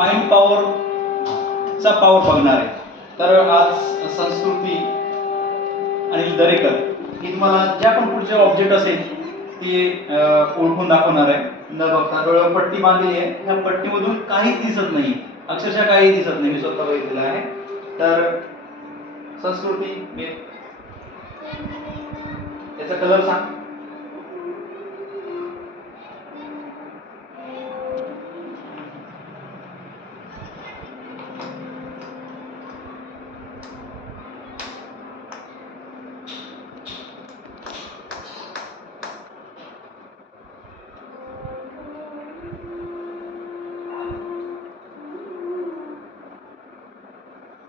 Mind पॉवरचा power बघणार आहे. तर आज संस्कृती आणि दरेकर ही तुम्हाला ज्या पण पुढचे ऑब्जेक्ट असेल ते ओळखून दाखवणार आहे. न बघता डोळ्यावर पट्टी बांधलेली आहे. ह्या पट्टीमधून काहीच दिसत नाही, अक्षरशः काही दिसत नाही. मी स्वतः बघितलेलं आहे. तर संस्कृती याचा कलर सांग.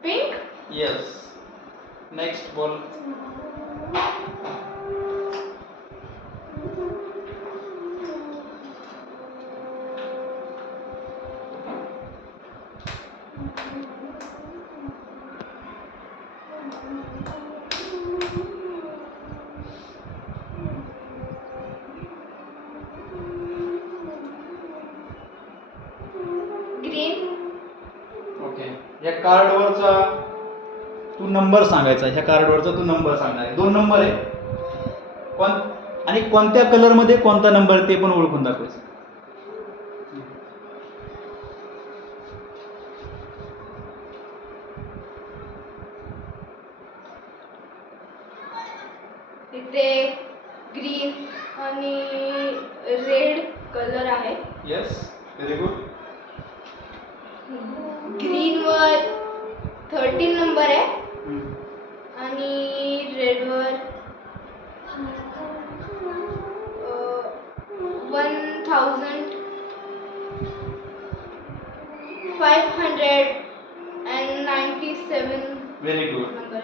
Pink? Yes. Next ball. Green? Okay. या कार्डवरचा तू नंबर सांगायचा. ह्या कार्डवरचा तू नंबर सांगणार आहे. 2 नंबर आहे. आणि कोणत्या कलर मध्ये कोणता नंबर ते पण ओळखून दाखवायचं. इथे ग्रीन आणि रेड कलर आहे. Yes, very good. ग्रीन वर 13 नंबर आहे आणि red were 1597 Very good. number.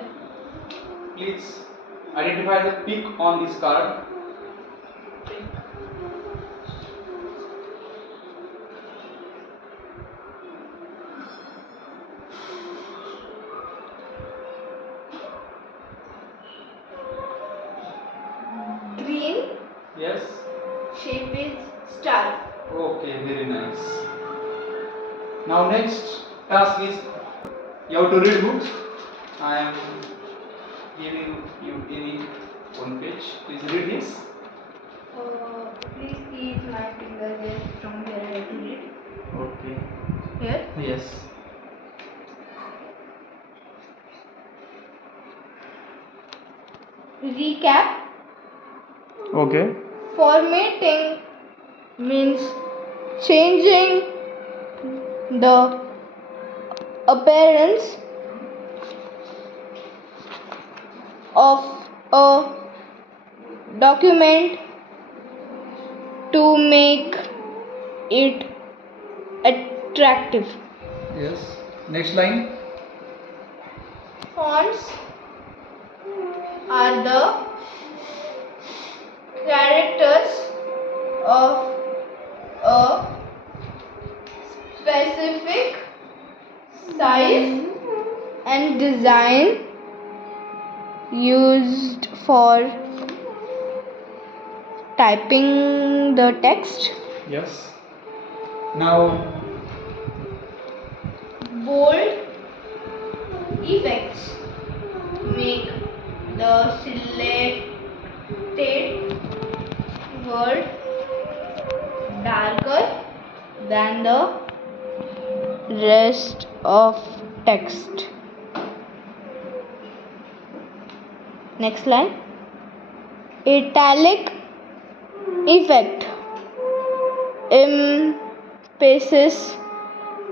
Please identify the peak on this card. Green Yes. shape is star. Okay, very nice. Now next task is you have to read books. I am giving you any one page. Please read this. Please keep my finger there from here I have to read. Okay. Here. Yes. Recap. Okay. Formatting means changing the appearance of a document to make it attractive. Yes. Next line. Fonts are the characters of a specific size and design used for typing the text. Yes. Now. Bold effects make the selected word darker than the rest of text. Next line. Italic effect emphasizes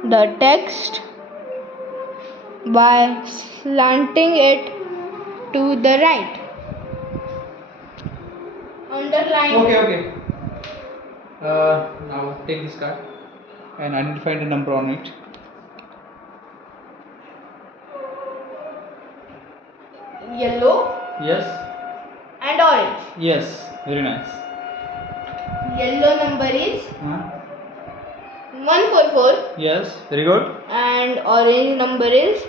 the text by slanting it to the right. Underline. Okay. Now take this card and identify the number on it. Yellow Yes. and orange. Yes. Very nice. Yellow number is Huh? 144 Yes. Very good. and orange number is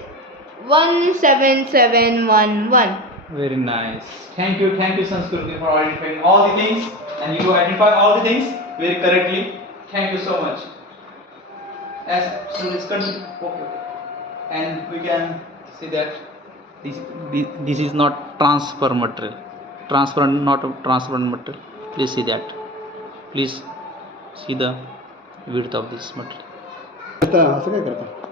17711. Very nice. Thank you, Sanskruti, for identifying all the things, and you identify all the things very correctly. Thank you so much. as students continue. Okay. And we can see that This is not transfer material. Transparent, not transparent material. Please see that. Please see the width of this material. आता असं काय करता